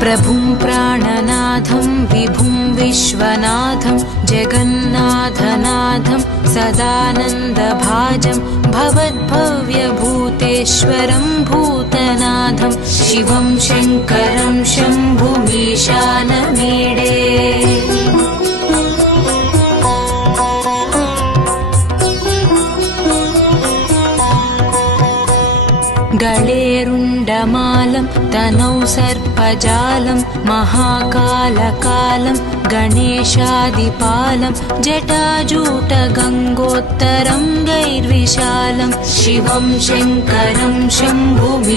प्रभुं प्राणनाथं विभुं विश्वनाथं जगन्नाथनाथं सदानन्दभाजं भवद्भव्यभूतेश्वरं भूतनाथं शिवं शङ्करं शम्भुमीशानमीडे गळेरुण्डमालं तनौ सर्पजालं महाकालकालं गणेशादिपालं जटाजूटगङ्गोत्तरं गैर्विशालं शिवं शङ्करं शम्भुमीशानमीडे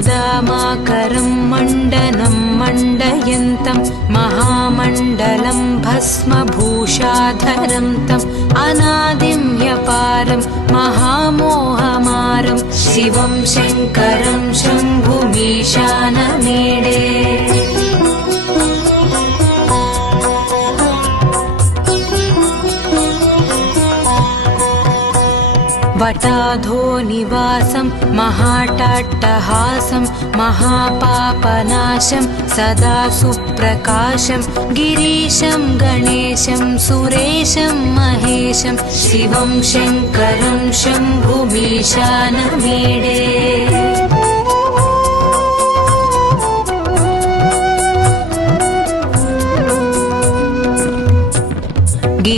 मुदामाकरं मण्डनं मण्डयन्तं महामण्डलं भस्मभूषाधरं तम् अनादिं ह्यपारं महामोहमारं शिवं शङ्करं शम्भुमीशानमीडे वटाधो निवासं महाटाट्टहासं महापापनाशं सदा सुप्रकाशं गिरीशं गणेशं सुरेशं महेशं शिवं शङ्करं शम्भुमीशानमीडे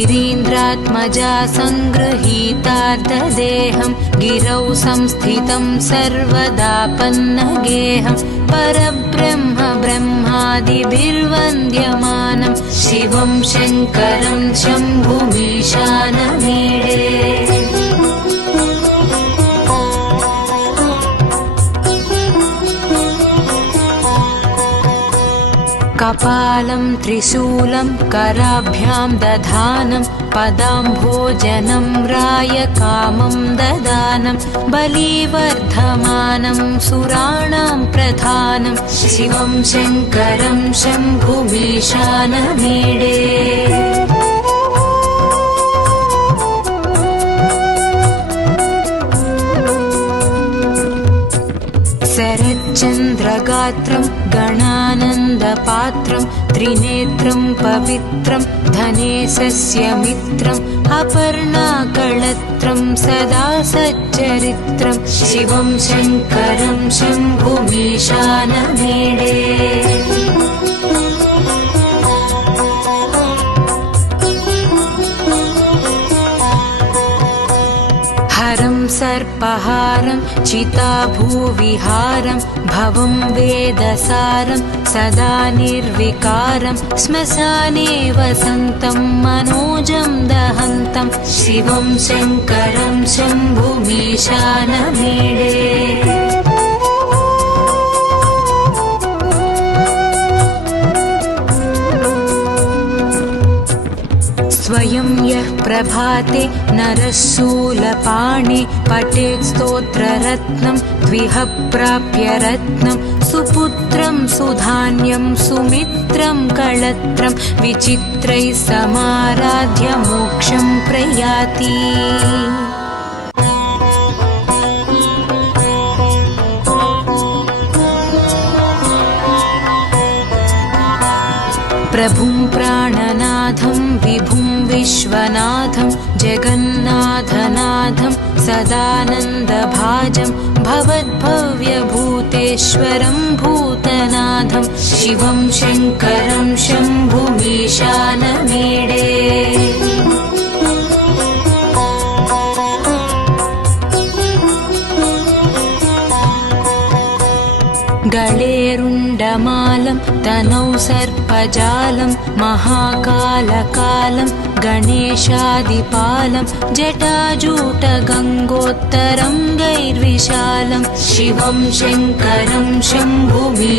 गिरीन्द्रात्मजा सङ्गृहीतार्धदेहं गिरौ संस्थितं सर्वदापन्नगेहं परब्रह्म ब्रह्मादिभिर्वन्द्यमानं शिवं शङ्करं शम्भुमीशानमीडे कपालं त्रिशूलं कराभ्यां दधानं पदाम्भोजनं रायकामं ददानं बलिवर्धमानं सुराणां प्रधानं शिवं शङ्करं शम्भुमीशानमीडे शरच्चन्द्रगात्रं गणानन्दपात्रं त्रिनेत्रं पवित्रं धनेशस्य मित्रम् अपर्णाकळत्रं सदा सच्चरित्रं शिवं शङ्करं शम्भुमीशानमीडे हरं सर्पहारं चिताभूविहारं भवं वेदसारं सदा निर्विकारं श्मशाने वसन्तं मनोजं दहन्तं शिवं शङ्करं शम्भुमीशानमीडे स्वयं यः प्रभाते नरः शूलपाणे पठेत् स्तोत्ररत्नं द्विह प्राप्य रत्नं सुपुत्रं सुधान्यं सुमित्रं कळत्रं विचित्रैः समाराध्य मोक्षं प्रयाति प्रभुं प्राणनाथं विभुं विश्वनाथं जगन्नाथनाथं सदानन्दभाजं भवद्भव्यभूतेश्वरं भूतनाथं शिवं शङ्करं शम्भुमीशानमीडे गळेरुण्डमालं तनौ सर्पजालं महाकालकालं गणेशादिपालं जटाजूटगङ्गोत्तरं गैर्विशालं शिवं शङ्करं शम्भुमीशानमीडे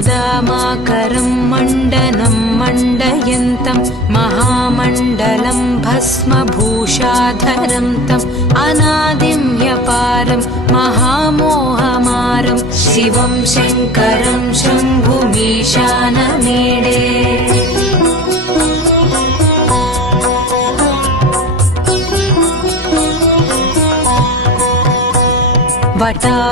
मुदामाकरं मण्डनं मण्डयन्तं महामण्डलं भस्मभूषाधरं तम् अनादिं ह्यपारं महामोहमारं शिवं शङ्करं शम्भुमीशानमीडे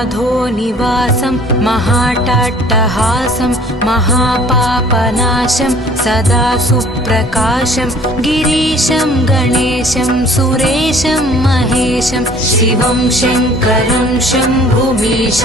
वटाधोनिवासं महाटाट्टहासं महापापनाशं सदा सुप्रकाशं गिरीशं गणेशं सुरेशं महेशं शिवं शङ्करं शम्भुमीशानमीडे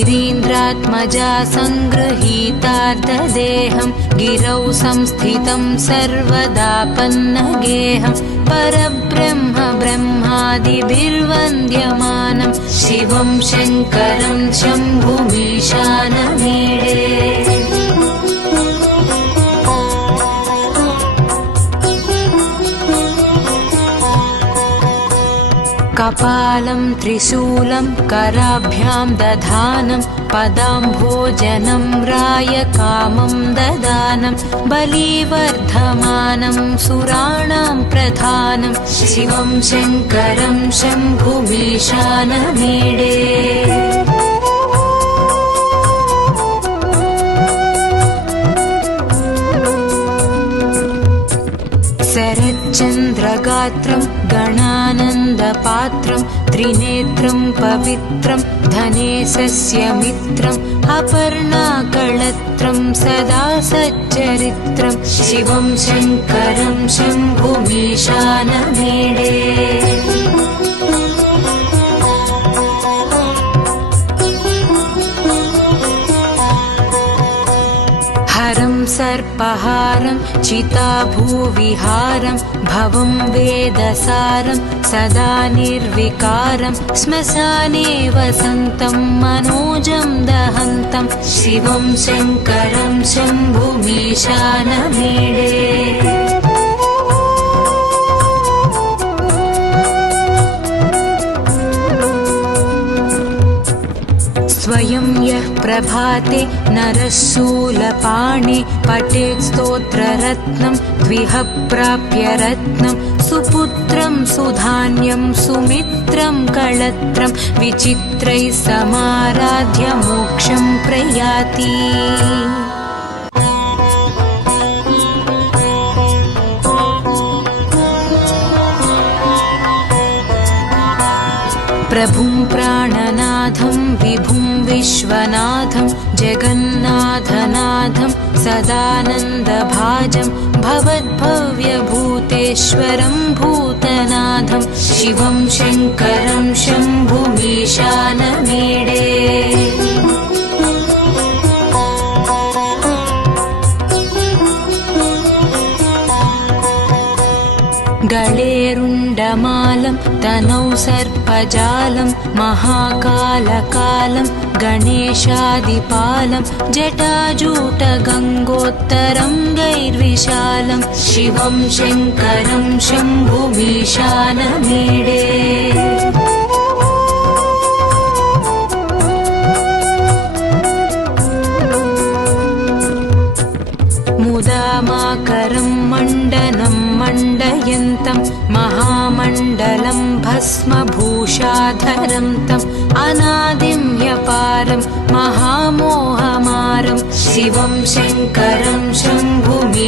गिरीन्द्रात्मजा सङ्गृहीतार्धदेहं गिरौ संस्थितं सर्वदापन्नगेहं परब्रह्म ब्रह्मादिभिर्वन्द्यमानं शिवं शङ्करं शम्भुमीशानमीडे कपालं त्रिशूलं कराभ्यां दधानं पदाम्भोजनं रायकामं ददानं बलिवर्धमानं सुराणां प्रधानं शिवं शङ्करं शम्भुमीशानमीडे शरच्चन्द्रगात्रं गणानन्दपात्रं त्रिनेत्रं पवित्रं धनेशस्य मित्रम् अपर्णाकळत्रं सदा सच्चरित्रं शिवं शङ्करं शम्भुमीशानमीडे हरं सर्पहारं चिताभूविहारं भवं वेदसारं सदा निर्विकारं श्मशाने वसन्तं मनोजं दहन्तं शिवं शङ्करं शम्भुमीशानमीडे स्वयं यः प्रभाते नरः शूलपाणे पठेत् स्तोत्ररत्नं द्विह प्राप्य रत्नं सुपुत्रं सुधान्यं सुमित्रं कळत्रं विचित्रैः समाराध्य मोक्षं प्रयाति प्रभुं प्राणनाथं विभुं विश्वनाथं जगन्नाथनाथं सदानन्दभाजं भवद्भव्यभूतेश्वरं भूतनाथं शिवं शङ्करं शम्भुमीशानमीडे गळेरुण्डमालं तनौ सर्पजालं महाकालकालं गणेशादिपालं जटाजूटगङ्गोत्तरं गैर्विशालं शिवं शङ्करं शम्भुमीशानमीडे मुदामाकरं मण्डनं मण्डयन्तं महामण्डलं भस्मभूषाधरं तम् अनादिं ह्यपारं महामोहमारं शिवं शङ्करं शम्भुमीशानमीडे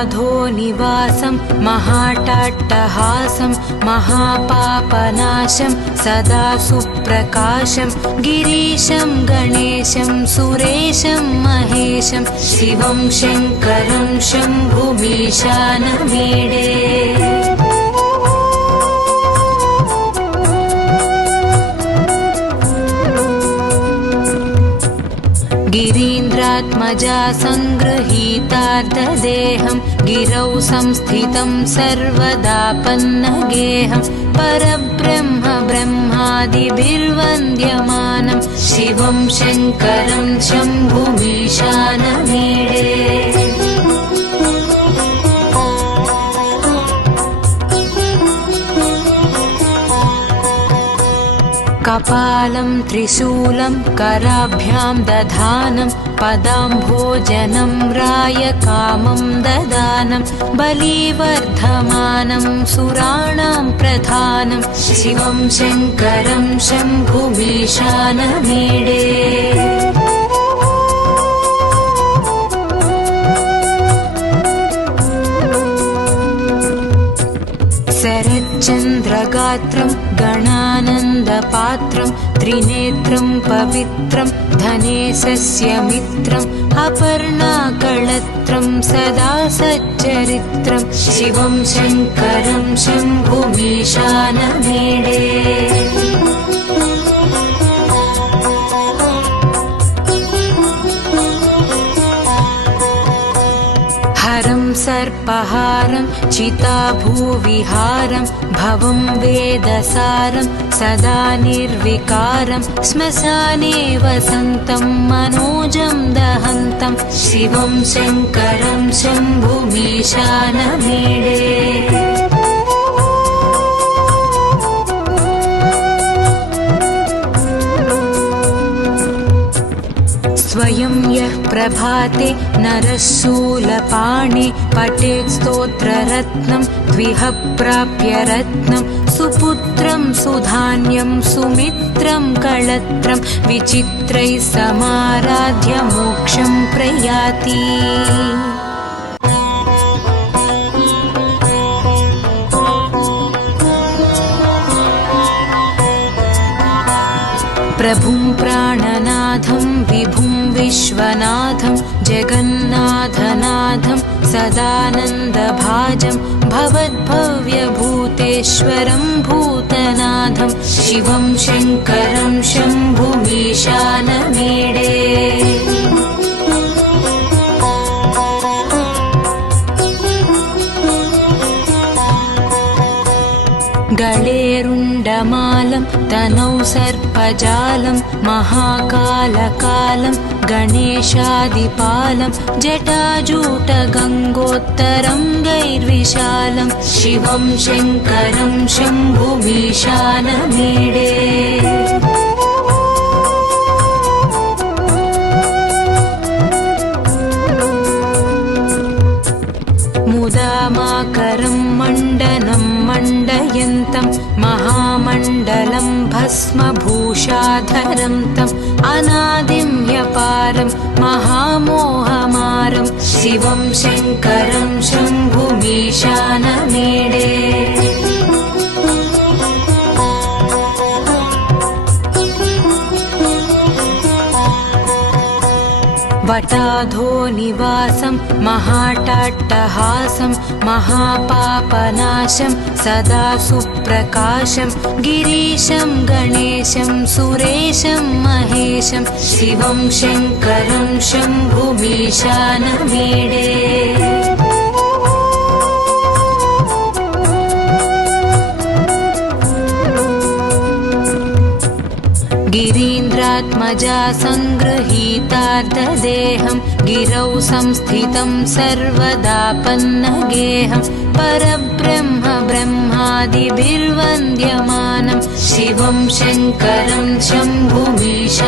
वटाधोनिवासं महाटाट्टहासं महापापनाशं सदा सुप्रकाशं गिरीशं गणेशं सुरेशं महेशं शिवं शङ्करं शम्भुमीशानमीडे गिरीन्द्रात्मजा सङ्गृहीतार्धदेहं गिरौ संस्थितं सर्वदापन्नगेहं परब्रह्म ब्रह्मादिभिर्वन्द्यमानं शिवं शङ्करं शम्भुमीशानमीडे कपालं त्रिशूलं कराभ्यां दधानं पदाम्भोजनं रायकामं ददानं बलिवर्धमानं सुराणां प्रधानं शिवं शङ्करं शम्भुमीशानमीडे शरच्चन्द्रगात्रं गणानन्दपात्रं त्रिनेत्रं पवित्रं धनेशस्य मित्रम् अपर्णाकळत्रं सदा सच्चरित्रं शिवं शङ्करं शम्भुमीशानमीडे हरं सर्पहारं चिताभूविहारं भवं वेदसारं सदा निर्विकारं श्मशाने वसन्तं मनोजं दहन्तं शिवं शङ्करं शम्भुमीशानमीडे स्वयं यः प्रभाते नरः शूलपाणे पठेत् स्तोत्ररत्नं द्विह प्राप्य रत्नं सुपुत्रं सुधान्यं सुमित्रं कळत्रं विचित्रैः समाराध्य मोक्षं प्रयाति प्रभुं प्राणनाथं विभुं विश्वनाथं जगन्नाथनाथं सदानन्दभाजं भवद्भव्यभूतेश्वरं भूतनाथं शिवं शङ्करं शम्भुमीशानमीडे गळेरुण्डमालं तनौ सर्पजालं महाकालकालं गणेशादिपालं जटाजूटगङ्गोत्तरं गैर्विशालं शिवं शङ्करं शम्भुमीशानमीडे मुदामाकरं मण्डनं मण्डयन्तं महामण्डलं भस्मभूषाधरं तम् अनादिं ह्यपारं महामोहमारं शिवं शङ्करं शम्भुमीशानमीडे वटाधो निवासं महाटाट्टहासं महापापनाशं सदा सुप्रकाशं गिरीशं गणेशं सुरेशं महेशं शिवं शङ्करं शम्भुमीशानमीडे गिरीन्द्रात्मजा सङ्गृहीतार्धदेहं गिरौ संस्थितं सर्वदापन्नगेहं परब्रह्म ब्रह्मादिभिर्वन्द्यमानं शिवं शङ्करं शम्भुमीशानमीडे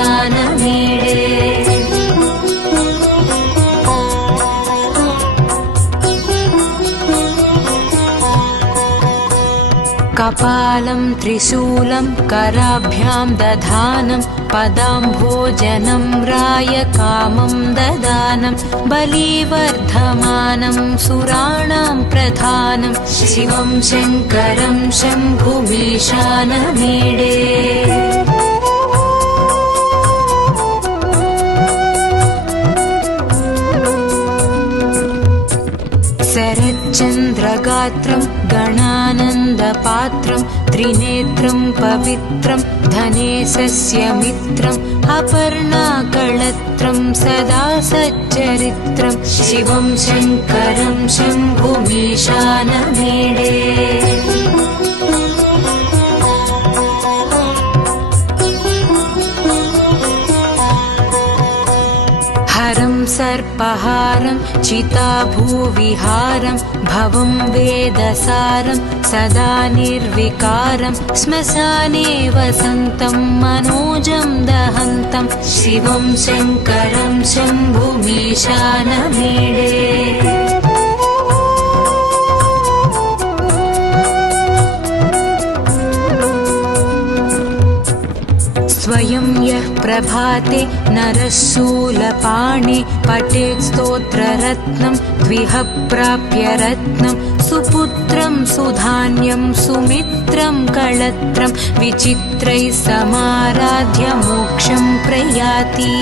कपालं त्रिशूलं कराभ्यां दधानं पदाम्भोजनं रायकामं ददानं बलिवर्धमानं सुराणां प्रधानं शिवं शङ्करं शम्भुमीशानमीडे शरच्चन्द्रगात्रं गणानन्दपात्रं त्रिनेत्रं पवित्रं धनेशस्य मित्रम् अपर्णाकळत्रं सदा सच्चरित्रं शिवं शङ्करं शम्भुमीशानमीडे हरं सर्पहारं चिताभूविहारं भवं वेदसारं सदा निर्विकारं श्मशाने वसन्तं मनोजं दहन्तं शिवं शङ्करं शम्भुमीशानमीडे स्वयं यः प्रभाते नरः शूलपाणे पठेत् स्तोत्ररत्नं द्विह प्राप्य रत्नं सुपुत्रं सुधान्यं सुमित्रं कळत्रं विचित्रैः समाराध्य मोक्षं प्रयाति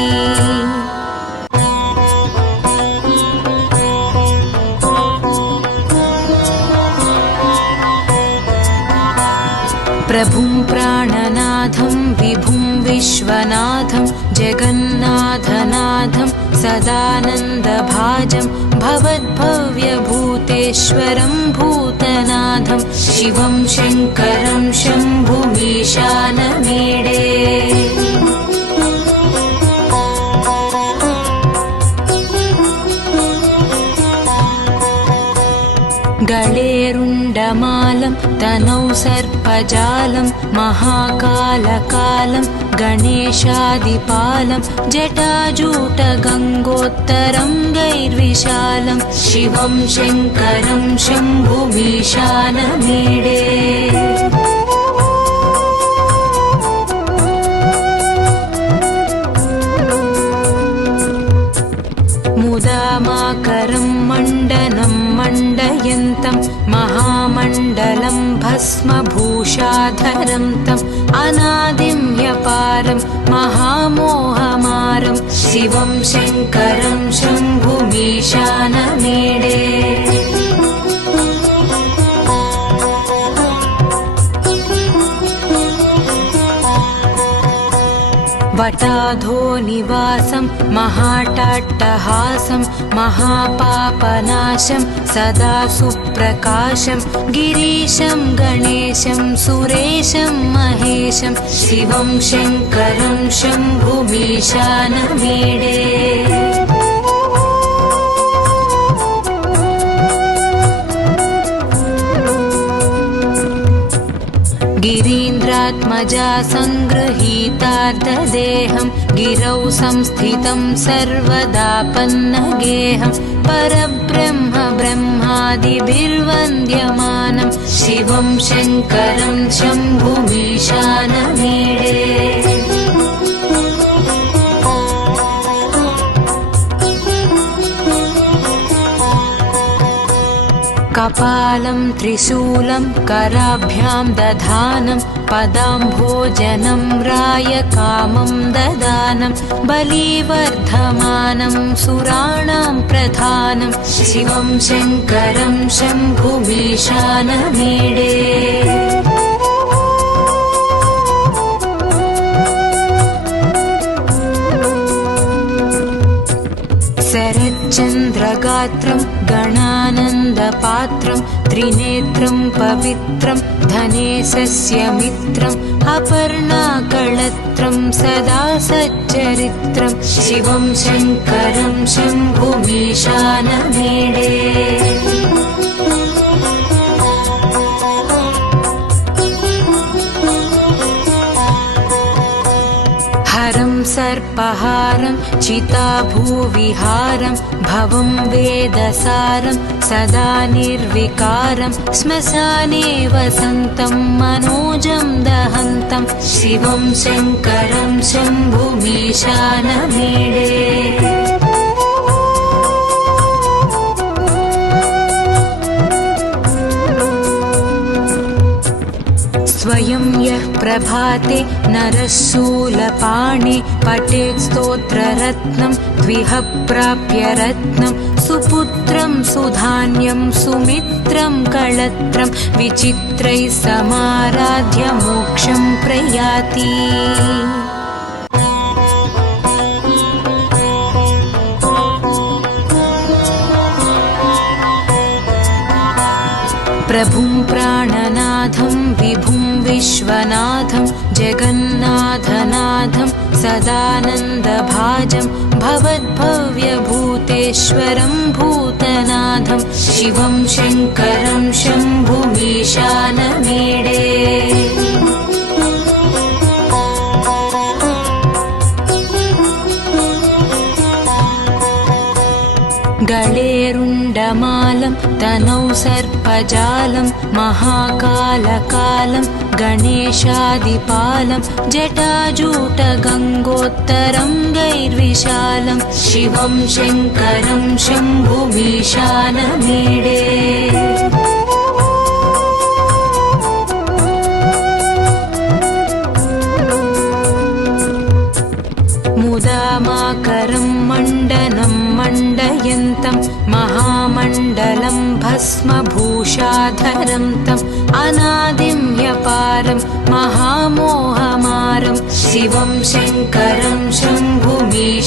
प्रभुं प्राणनाथं विभुं विश्वनाथं जगन्नाथनाथं सदानन्दभाजं भवद्भव्यभूतेश्वरं भूतनाथं शिवं शङ्करं शम्भुमीशानमीडे गळेरुण्डमालं तनौ सर्पजालं महाकालकालं गणेशादिपालं जटाजूटगङ्गोत्तरं गैर्विशालं शिवं शङ्करं शम्भुमीशानमीडे मुदामाकरं मण्डनं मण्डयन्तं महामण्डलं भस्मभूषाधरं तम् अनादिं ह्यपारं महामोहमारं शिवं शङ्करं शम्भुमीशानमीडे वटाधो निवासं महाटाट्टहासं महापापनाशं सदा सुप्रकाशं गिरीशं गणेशं सुरेशं महेशं शिवं शङ्करं शम्भुमीशानमीडे गिरीन्द्रात्मजा सङ्गृहीतार्धदेहं गिरौ संस्थितं सर्वदापन्नगेहं परब्रह्म ब्रह्मादिभिर्वन्द्यमानं शिवं शङ्करं शम्भुमीशानमीडे कपालं त्रिशूलं कराभ्यां दधानं पदाम्भोजनं रायकामं ददानं बलिवर्धमानं सुराणां प्रधानं शिवं शङ्करं शम्भुमीशानमीडे शरच्चन्द्रगात्रं गणानन्दपात्रं त्रिनेत्रं पवित्रं धनेशस्य मित्रम् अपर्णाकळत्रं सदा सच्चरित्रं शिवं शङ्करं शम्भुमीशानमीडे हरं सर्पहारं चिताभूविहारं भवं वेदसारं सदा निर्विकारं श्मशाने वसन्तं मनोजं दहन्तं शिवं शङ्करं शम्भुमीशानमीडे स्वयं यः प्रभाते नरः शूलपाणे पठेत् स्तोत्ररत्नं द्विह प्राप्य रत्नं सुपुत्रं सुधान्यं सुमित्रं कळत्रं विचित्रैः समाराध्य मोक्षं प्रयाति प्रभुं प्राणनाथं विभुं विश्वनाथं जगन्नाथनाथं सदानन्दभाजं भवद्भव्यभूतेश्वरं भूतनाथं शिवं शङ्करं शम्भुमीशानमीडे गळेरुण्डमालं तनौ सर्पजालं महाकालकालं गणेशादिपालं जटाजूटगङ्गोत्तरं गैर्विशालं शिवं शङ्करं शम्भुमीशानमीडे मुदामाकरं मण्डनं मण्डयन्तं महामण्डलं भस्मभूषाधरं तम् अनादिं ह्यपारं महामोहमारं शिवं शङ्करं शम्भुमीशानमीडे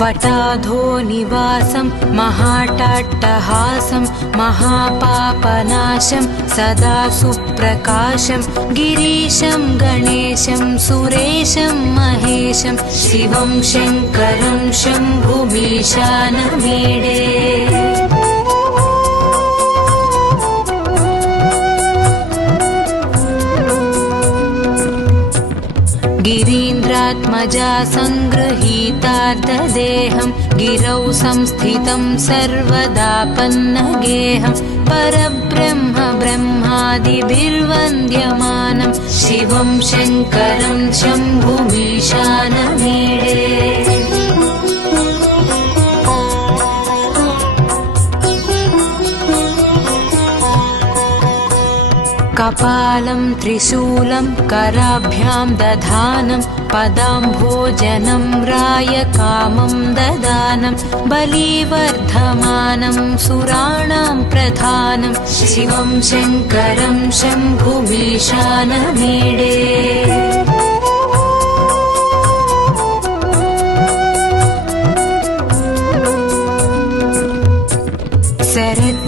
वटाधो निवासं महाटाट्टहासं महापापनाशं सदा सुप्रकाशं गिरीशं गणेशं सुरेशं महेशं शिवं शङ्करं शम्भुमीशानमीडे गिरीन्द्रात्मजा सङ्गृहीतार्धदेहं गिरौ संस्थितं सर्वदापन्नगेहं परब्रह्म ब्रह्मादिभिर्वन्द्यमानं शिवं शङ्करं शम्भुमीशानमीडे कपालं त्रिशूलं कराभ्यां दधानं पदाम्भोजनं रायकामं ददानं बलिवर्धमानं सुराणां प्रधानं शिवं शङ्करं शम्भुमीशानमीडे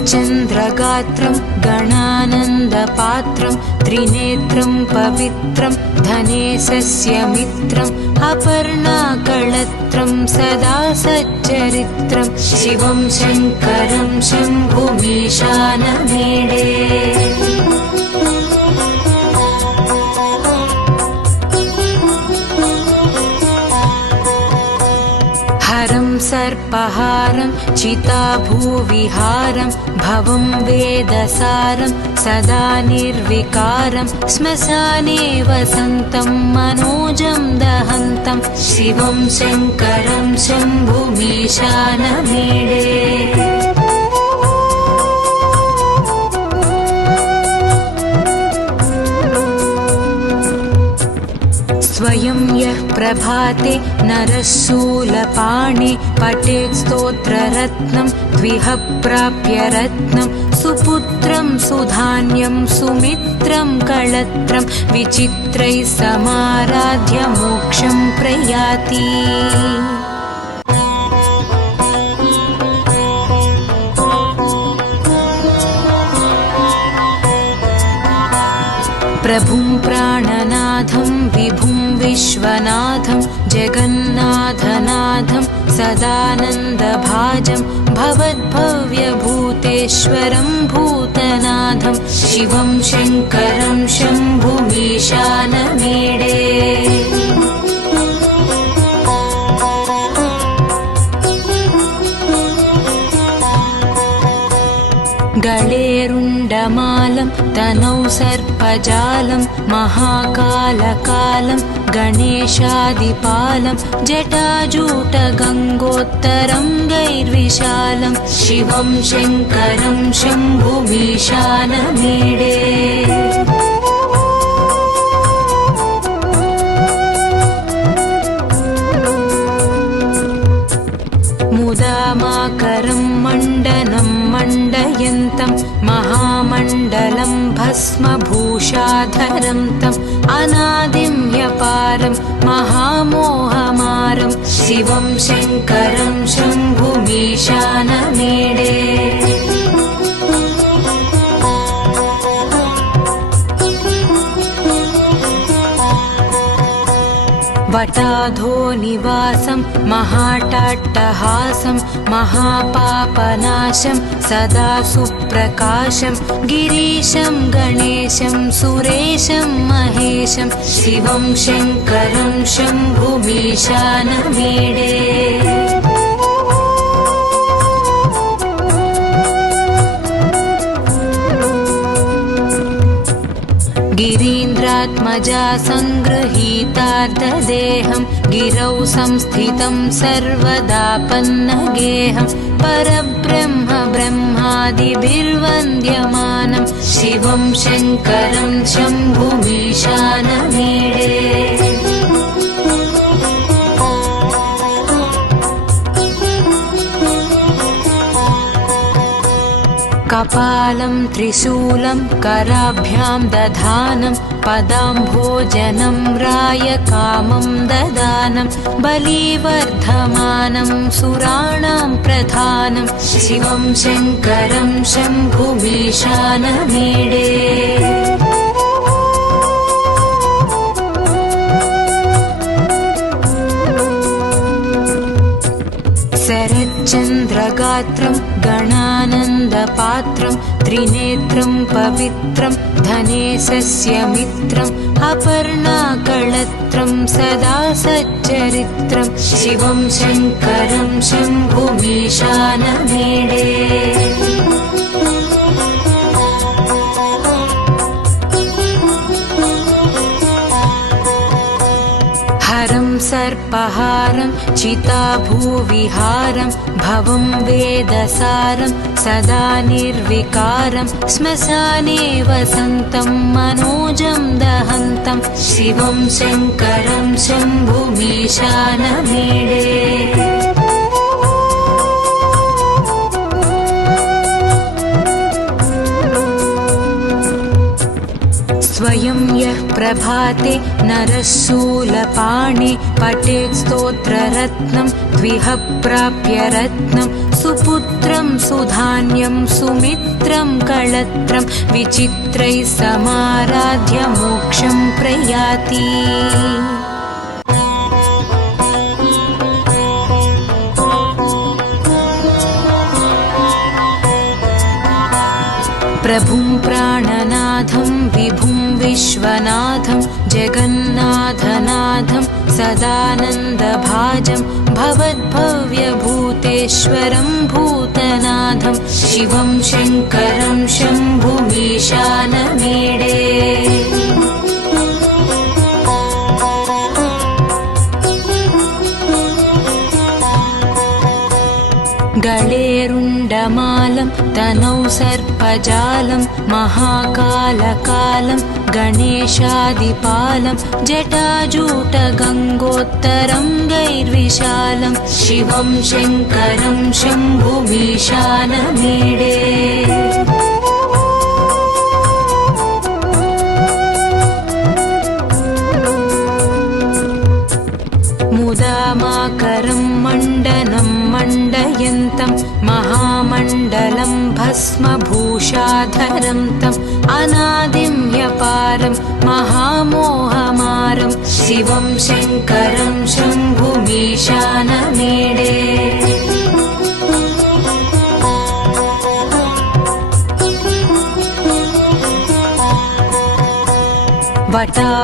शरच्चन्द्रगात्रं गणानन्दपात्रं त्रिनेत्रं पवित्रं धनेशस्य मित्रम् अपर्णाकळत्रं सदा सच्चरित्रं शिवं शङ्करं शम्भुमीशानमीडे हरं सर्पहारं चिताभूविहारं भवं वेदसारं सदा निर्विकारं श्मशाने वसन्तं मनोजं दहन्तं शिवं शङ्करं शम्भुमीशानमीडे स्वयं यः प्रभाते नरः शूलपाणे पठेत् स्तोत्ररत्नं द्विह प्राप्य रत्नं सुपुत्रं सुधान्यं सुमित्रं कळत्रं विचित्रैः समाराध्य मोक्षं प्रयाति प्रभुं प्राणनाथं विभुं विश्वनाथं जगन्नाथनाथं सदानन्दभाजं भवद्भव्यभूतेश्वरं भूतनाथं शिवं शङ्करं शम्भुमीशानमीडे गळेरुण्डमालं तनौ सर्पजालं महाकालकालं गणेशादिपालं जटाजूटगङ्गोत्तरं गैर्विशालं शिवं शङ्करं शम्भुमीशानमीडे मुदामाकरं मण्डनं मण्डयन्तं महामण्डलं भस्मभूषाधरं तम् अनादिं ह्यपारं महामोहमारं शिवं शङ्करं शम्भुमीशानमीडे वटाधोनिवासं महाटाट्टहासं महापापनाशं सदा सुप्रकाशं गिरीशं गणेशं सुरेशं महेशं शिवं शङ्करं शम्भुमीशानमीडे गिरीन्द्रात्मजा सङ्गृहीतार्धदेहं गिरौ संस्थितं सर्वदापन्नगेहं परब्रह्म ब्रह्मादिभिर्वन्द्यमानं शिवं शङ्करं शम्भुमीशानमीडे कपालं त्रिशूलं कराभ्यां दधानं पदाम्भोजनं रायकामं ददानं बलिवर्धमानं सुराणां प्रधानं शिवं शङ्करं शम्भुमीशानमीडे शरच्चन्द्रगात्रं गणानन्दपात्रं त्रिनेत्रं पवित्रं धनेशस्य मित्रम् अपर्णाकळत्रं सदा सच्चरित्रं शिवं शङ्करं शम्भुमीशानमीडे हरं सर्पहारं चिताभूविहारं भवं वेदसारं सदा निर्विकारं श्मशाने वसन्तं मनोजं दहन्तं शिवं शङ्करं शम्भुमीशानमीडे स्वयं यः प्रभाते नरः शूलपाणे पठेत् स्तोत्ररत्नं द्विह प्राप्य रत्नं सुपुत्रं सुधान्यं सुमित्रं कळत्रं विचित्रैः समाराध्य मोक्षं प्रयाति प्रभुं प्राणनाथं विभुं विश्वनाथं जगन्नाथनाथं सदानन्दभाजं भवद्भव्यभूतेश्वरं भूतनाथं शिवं शङ्करं शम्भुमीशानमीडे गळेरुण्डमालं तनौ सर्पजालं महाकालकालं गणेशादिपालं जटाजूटगङ्गोत्तरं गैर्विशालं शिवं शङ्करं शम्भुमीशानमीडे मुदामाकरं मण्डनं मण्डयन्तं महामण्डलं भस्मभूषाधरं तम् अनादिं ह्यपारं महामोहमारं शिवं शङ्करं शम्भुमीशानमीडे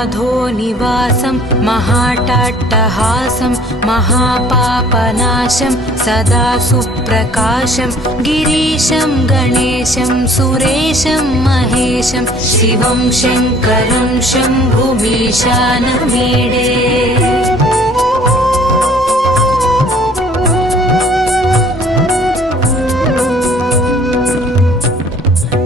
वटाधोनिवासं महाटाट्टहासं महापापनाशं सदा सुप्रकाशं गिरीशं गणेशं सुरेशं महेशं शिवं शङ्करं शम्भुमीशानमीडे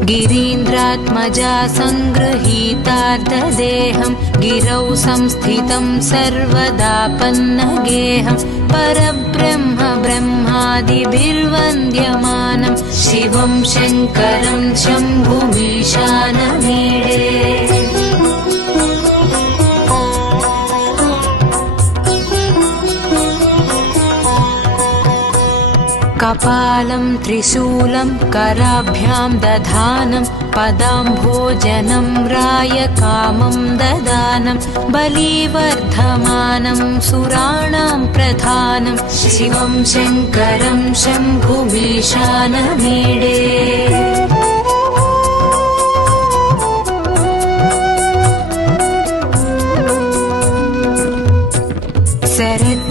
गिरीन्द्रात्मजा सङ्गृहीतार्धदेहं गिरौ संस्थितं सर्वदापन्नगेहं परब्रह्म ब्रह्मादिभिर्वन्द्यमानं शिवं शङ्करं शम्भुमीशानमीडे कपालं त्रिशूलं कराभ्यां दधानं पदाम्भोजनं रायकामं ददानं बलिवर्धमानं सुराणां प्रधानं शिवं शङ्करं शम्भुमीशानमीडे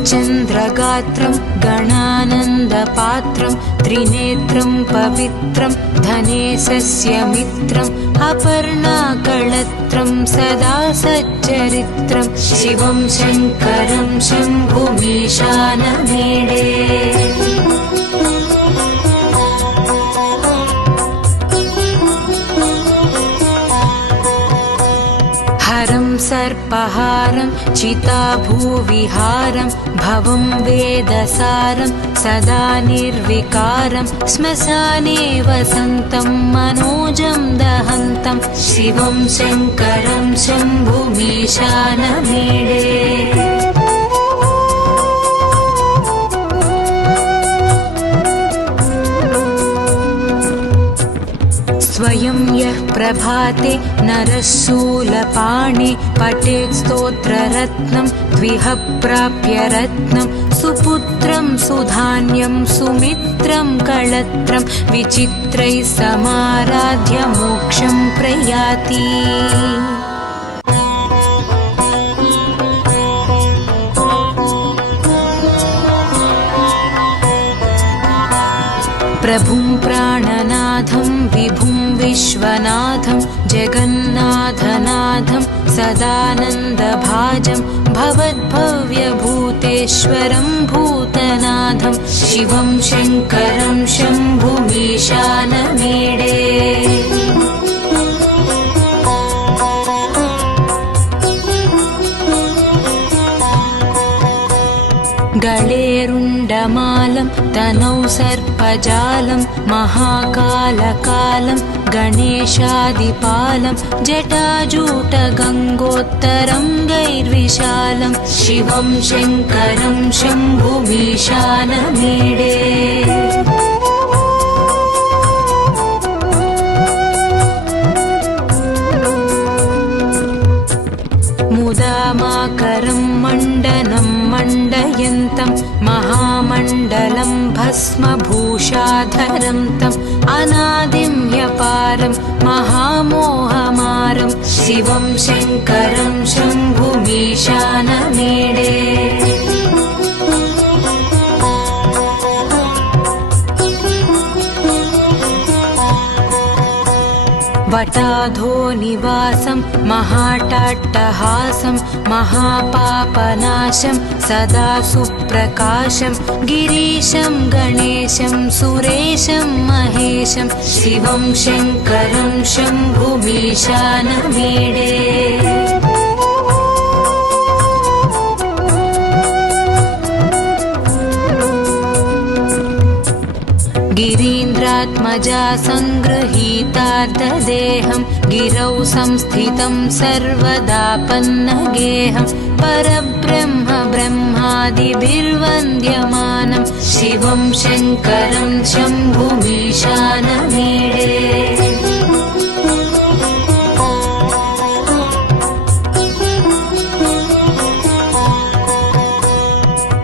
शरच्चन्द्रगात्रं गणानन्दपात्रं त्रिनेत्रं पवित्रं धनेशस्य मित्रम् अपर्णाकळत्रं सदा सच्चरित्रं शिवं शङ्करं शम्भुमीशानमीडे हरं सर्पहारं चिताभूविहारं भवं वेदसारं सदा निर्विकारं श्मशाने वसन्तं मनोजं दहन्तं शिवं शङ्करं शम्भुमीशानमीडे स्वयं यः प्रभाते नरः शूलपाणे पठेत् स्तोत्ररत्नं द्विह प्राप्य रत्नं सुपुत्रं सुधान्यं सुमित्रं कळत्रं विचित्रैः समाराध्य मोक्षं प्रयाति प्रभुं प्राणनाथं विभुं विश्वनाथं जगन्नाथनाथं सदानन्दभाजं भवद्भव्यभूतेश्वरं भूतनाथं शिवं शङ्करं शम्भुमीशानमीडे गळेरुण्डमालं तनौ सर्पजालं महाकालकालं गणेशादिपालं जटाजूटगङ्गोत्तरं गैर्विशालं शिवं शङ्करं शम्भुमीशानमीडे मुदामाकरं मण्डनं मण्डयन्तं महामण्डलं भस्मभूषाधरं तम् अनादिं ह्यपारं महामोहमारं शिवं शङ्करं शम्भुमीशानमीडे वटाधो निवासं महाटाट्टहासं महापापनाशं सदा सुप्रकाशं गिरीशं गणेशं सुरेशं महेशं शिवं शङ्करं शम्भुमीशानमीडे गिरीन्द्रात्मजा सङ्गृहीतार्धदेहं गिरौ संस्थितं सर्वदापन्नगेहं परब्रह्म ब्रह्मादिभिर्वन्द्यमानं शिवं शङ्करं शम्भुमीशानमीडे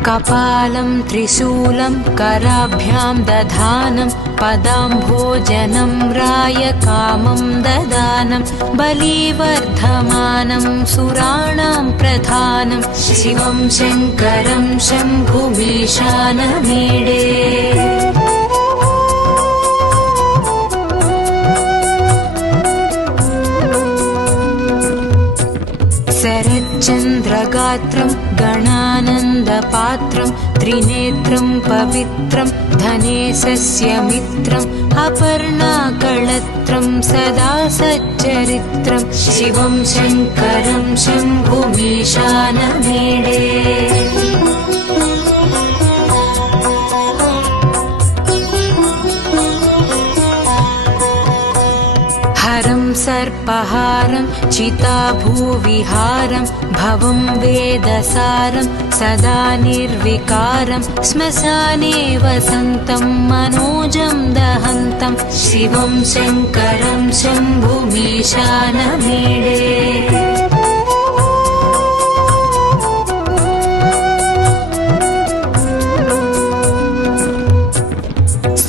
कपालं त्रिशूलं कराभ्यां दधानं पदाम्भोजनं रायकामं ददानं बलिवर्धमानं सुराणां प्रधानं शिवं शङ्करं शम्भुमीशानमीडे शरच्चन्द्रगात्रं गणानन्दपात्रं त्रिनेत्रं पवित्रं धनेशस्य मित्रम् अपर्णाकळत्रं सदा सच्चरित्रं शिवं शङ्करं शम्भुमीशानमीडे हरं सर्पहारं चिताभूविहारं भवं वेदसारं सदा निर्विकारं श्मशाने वसन्तं मनोजं दहन्तं शिवं शङ्करं शम्भुमीशानमीडे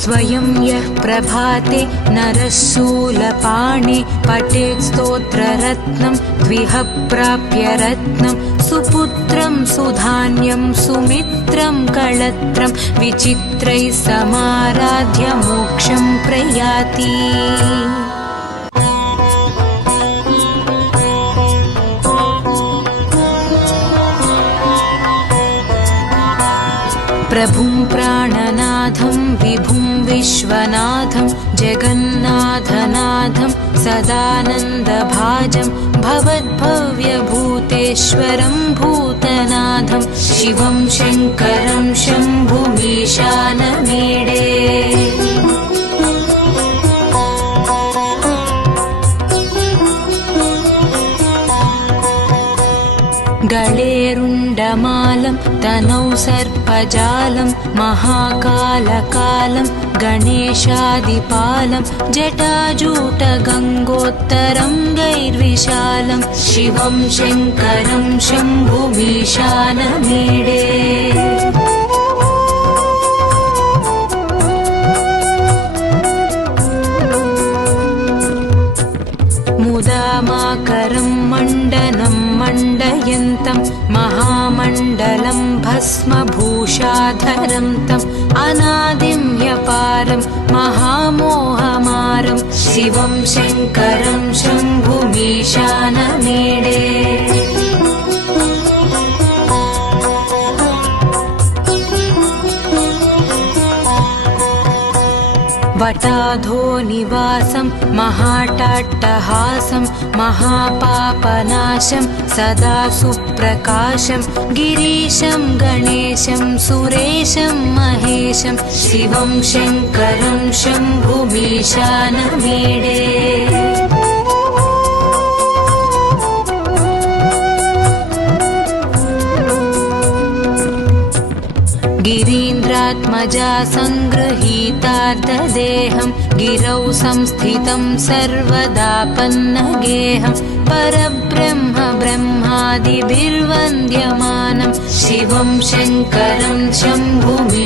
स्वयं यः प्रभाते नरः शूलपाणे पठेत् स्तोत्ररत्नं द्विह प्राप्य रत्नं सुपुत्रं सुधान्यं सुमित्रं कळत्रं विचित्रैः समाराध्य मोक्षं प्रयाति प्रभुं प्राणनाथं विभुं विश्वनाथं जगन्नाथनाथं सदानन्दभाजं भवद्भव्यभूतेश्वरं भूतनाथं शिवं शङ्करं शम्भुमीशानमीडे गळेरुण्डमालं तनौ सर्पजालं महाकालकालं गणेशादिपालं जटाजूटगङ्गोत्तरं गैर्विशालं शिवं शङ्करं शम्भुमीशानमीडे मुदामाकरं मण्डनं मण्डयन्तं महामण्डलं भस्मभूषाधरं तम् अनादिं ह्यपारं महामोहमारं शिवं शङ्करं शम्भुमीशानमीडे वटाधो निवासं महाटाट्टहासं महापापनाशं सदा सुप्रकाशं गिरीशं गणेशं सुरेशं महेशं शिवं शङ्करं शम्भुमीशानमीडे गिरीन्द्रात्मजा सङ्गृहीतार्धदेहं गिरौ संस्थितं सर्वदापन्नगेहं परब्रह्म ब्रह्मादिभिर्वन्द्यमानं शिवं शङ्करं शम्भुमीशानमीडे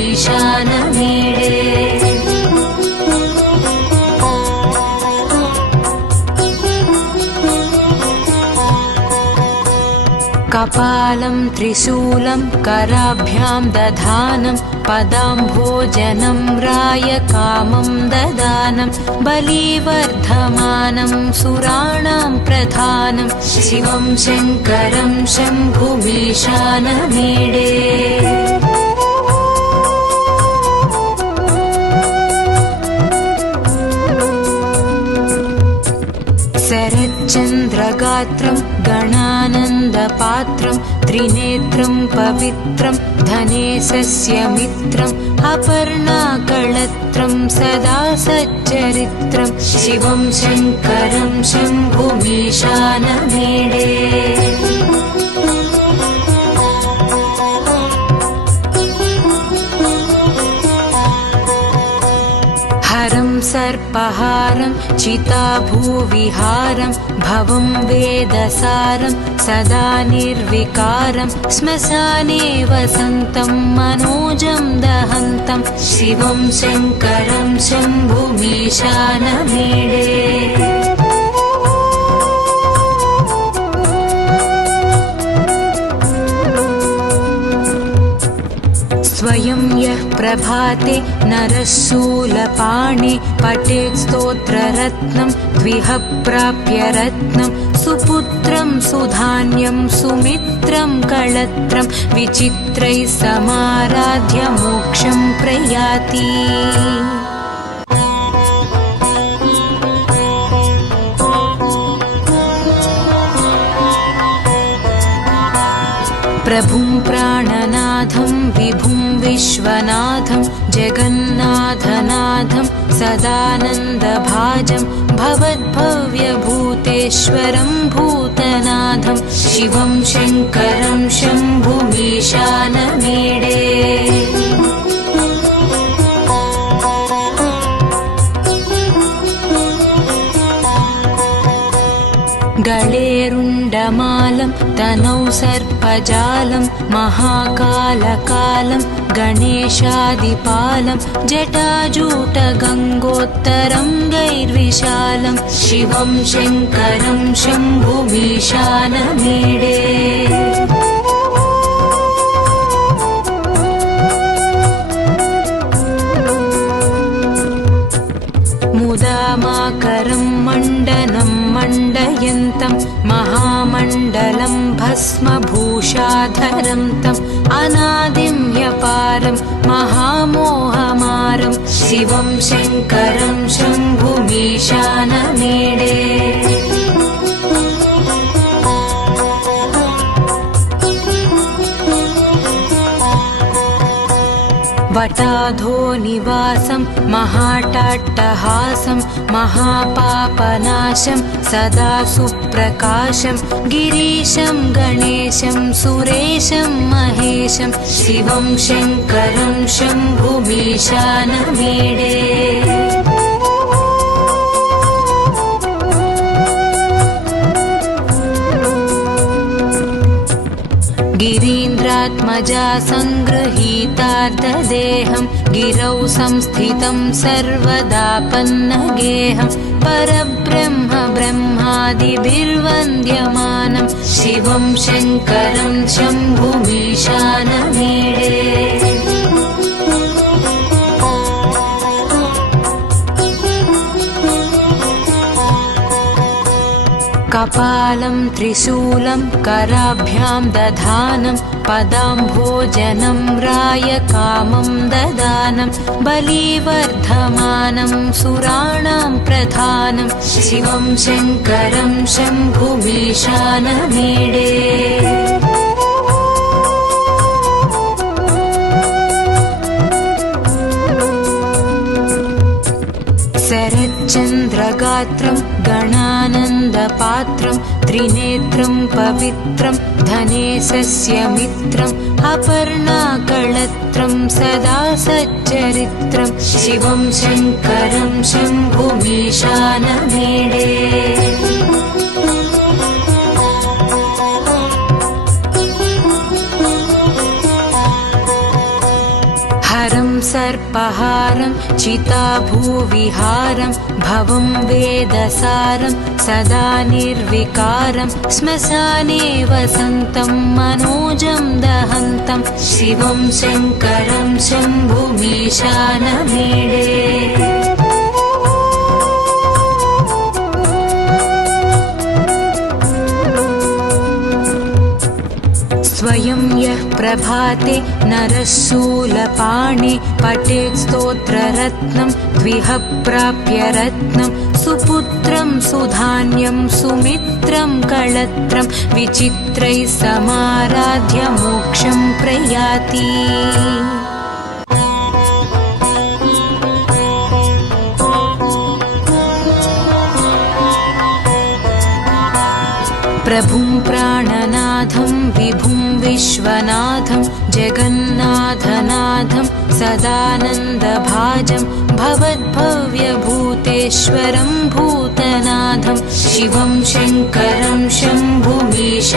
कपालं त्रिशूलं कराभ्यां दधानं पदाम्भोजनं रायकामं ददानं बलिवर्धमानं सुराणां प्रधानं शिवं शङ्करं शम्भुमीशानमीडे शरच्चन्द्रगात्रं गणानन्दपात्रं त्रिनेत्रं पवित्रं धनेशस्य मित्रम् अपर्णाकळत्रं सदा सच्चरित्रं शिवं शङ्करं शम्भुमीशानमीडे हरं सर्पहारं चिताभूविहारं भवं वेदसारं सदा निर्विकारं श्मशाने वसन्तं मनोजं दहन्तं शिवं शङ्करं शम्भुमीशानमीडे स्वयं यः प्रभाते नरः शूलपाणे पठेत् स्तोत्ररत्नं द्विह प्राप्य रत्नं सुपुत्रं सुधान्यं सुमित्रं कळत्रं विचित्रैः समाराध्य मोक्षं प्रयाति प्रभुं प्राणनाथं विभुं विश्वनाथं जगन्नाथनाथं सदानन्दभाजं भवद्भव्यभूतेश्वरं भूतनाथं शिवं शङ्करं शम्भुमीशानमीडे गळेरुण्डमालं तनौ सर्पजालं महाकालकालं गणेशादिपालं जटाजूटगङ्गोत्तरं गैर्विशालं शिवं शङ्करं शम्भुमीशानमीडे मुदामाकरं मण्डनं मण्डयन्तं महामण्डलं भस्मभूषाधरं तम् अनादिं ह्यपारं महामोहमारं शिवं शङ्करं शम्भुमीशानमीडे वटाधो निवासं महाटाट्टहासं महापापनाशं सदा सुप्रकाशं गिरीशं गणेशं सुरेशं महेशं शिवं शङ्करं शम्भुमीशानमीडे गिरीन्द्रात्मजा सङ्गृहीतार्धदेहं गिरौ संस्थितं सर्वदापन्नगेहं परब्रह्म ब्रह्मादिभिर्वन्द्यमानं शिवं शङ्करं शम्भुमीशानमीडे कपालं त्रिशूलं कराभ्यां दधानं पदाम्भोजनं रायकामं ददानं बलिवर्धमानं सुराणां प्रधानं शिवं शङ्करं शम्भुमीशानमीडे शरच्चन्द्रगात्रं गणानन्दपात्रं त्रिनेत्रं पवित्रं धनेशस्य मित्रम् अपर्णाकळत्रं सदा सच्चरित्रं शिवं शङ्करं शम्भुमीशानमीडे हरं सर्पहारं चिताभूविहारं भवं वेदसारं सदा निर्विकारं श्मशाने वसन्तं मनोजं दहन्तं शिवं शङ्करं शम्भुमीशानमीडे स्वयं यः प्रभाते नरः शूलपाणे पठेत् स्तोत्ररत्नं द्विह प्राप्य रत्नं सुपुत्रं सुधान्यं सुमित्रं कळत्रं विचित्रैः समाराध्य मोक्षं प्रयाति प्रभुं प्राणनाथं विभुं विश्वनाथं जगन्नाथनाथं सदानन्दभाजं भवद्भव्यभूतेश्वरं भूतनाथं शिवं शङ्करं शम्भुमीशानमीडे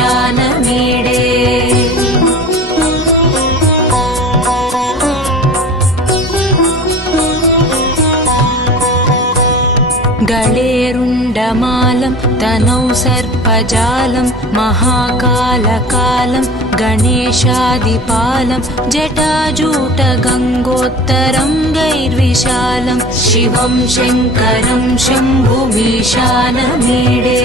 गळेरुण्डमालं तनौ सर्पजालं महाकालकालं गणेशादिपालं जटाजूटगङ्गोत्तरं गैर्विशालं शिवं शङ्करं शम्भुमीशानमीडे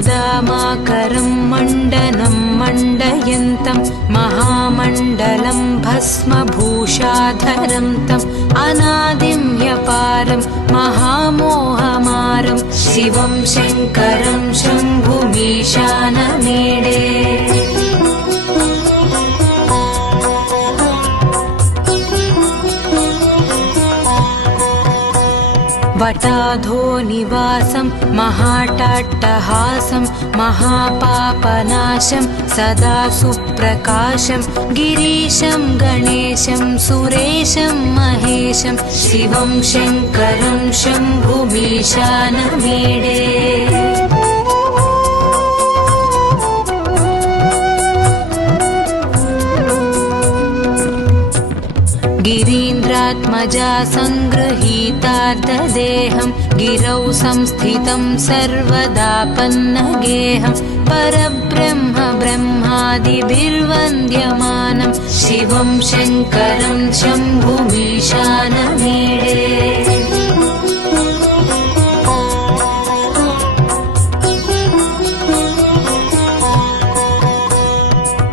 मुदामाकरं मण्डनं मण्डयन्तं महामण्डलं भस्मभूषाधरं तम् अनादिं ह्यपारं महामोहमारं शिवं शङ्करं शम्भुमीशानमीडे शम्भुमीशानमीडे वटाधो निवासं महाटाट्टहासं महापापनाशं सदा सुप्रकाशं गिरीशं गणेशं सुरेशं महेशं शिवं शङ्करं शम्भुमीशानमीडे गिरीन्द्रात्मजा सङ्गृहीतार्धदेहं गिरौ संस्थितं सर्वदापन्नगेहं परब्रह्म ब्रह्मादिभिर्वन्द्यमानं शिवं शङ्करं शम्भुमीशानमीडे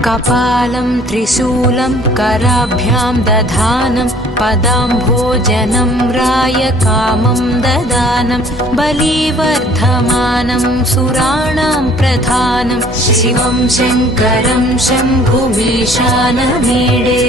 कपालं त्रिशूलं कराभ्यां दधानं पदाम्भोजनं रायकामं ददानं बलिवर्धमानं सुराणां प्रधानं शिवं शङ्करं शम्भुमीशानमीडे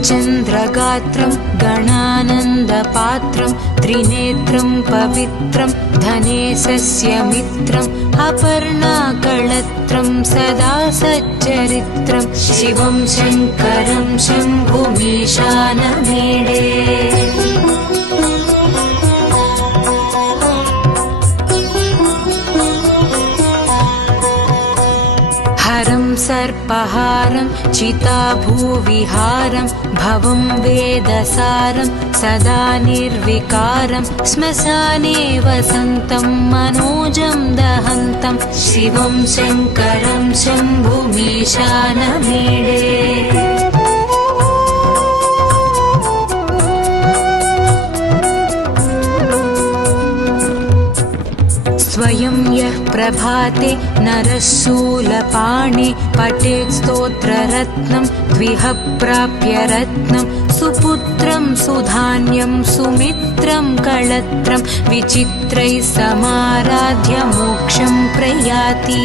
शरच्चन्द्रगात्रं गणानन्दपात्रं त्रिनेत्रं पवित्रं धनेशस्य मित्रम् अपर्णाकळत्रं सदा सच्चरित्रं शिवं शङ्करं शम्भुमीशानमीडे हरं सर्पहारं चिताभूविहारं भवं वेदसारं सदा निर्विकारं श्मशाने वसन्तं मनोजं दहन्तं शिवं शङ्करं शम्भुमीशानमीडे स्वयं यः प्रभाते नरः शूलपाणे पठेत् स्तोत्ररत्नं द्विह प्राप्य रत्नं सुपुत्रं सुधान्यं सुमित्रं कळत्रं विचित्रैः समाराध्य मोक्षं प्रयाति।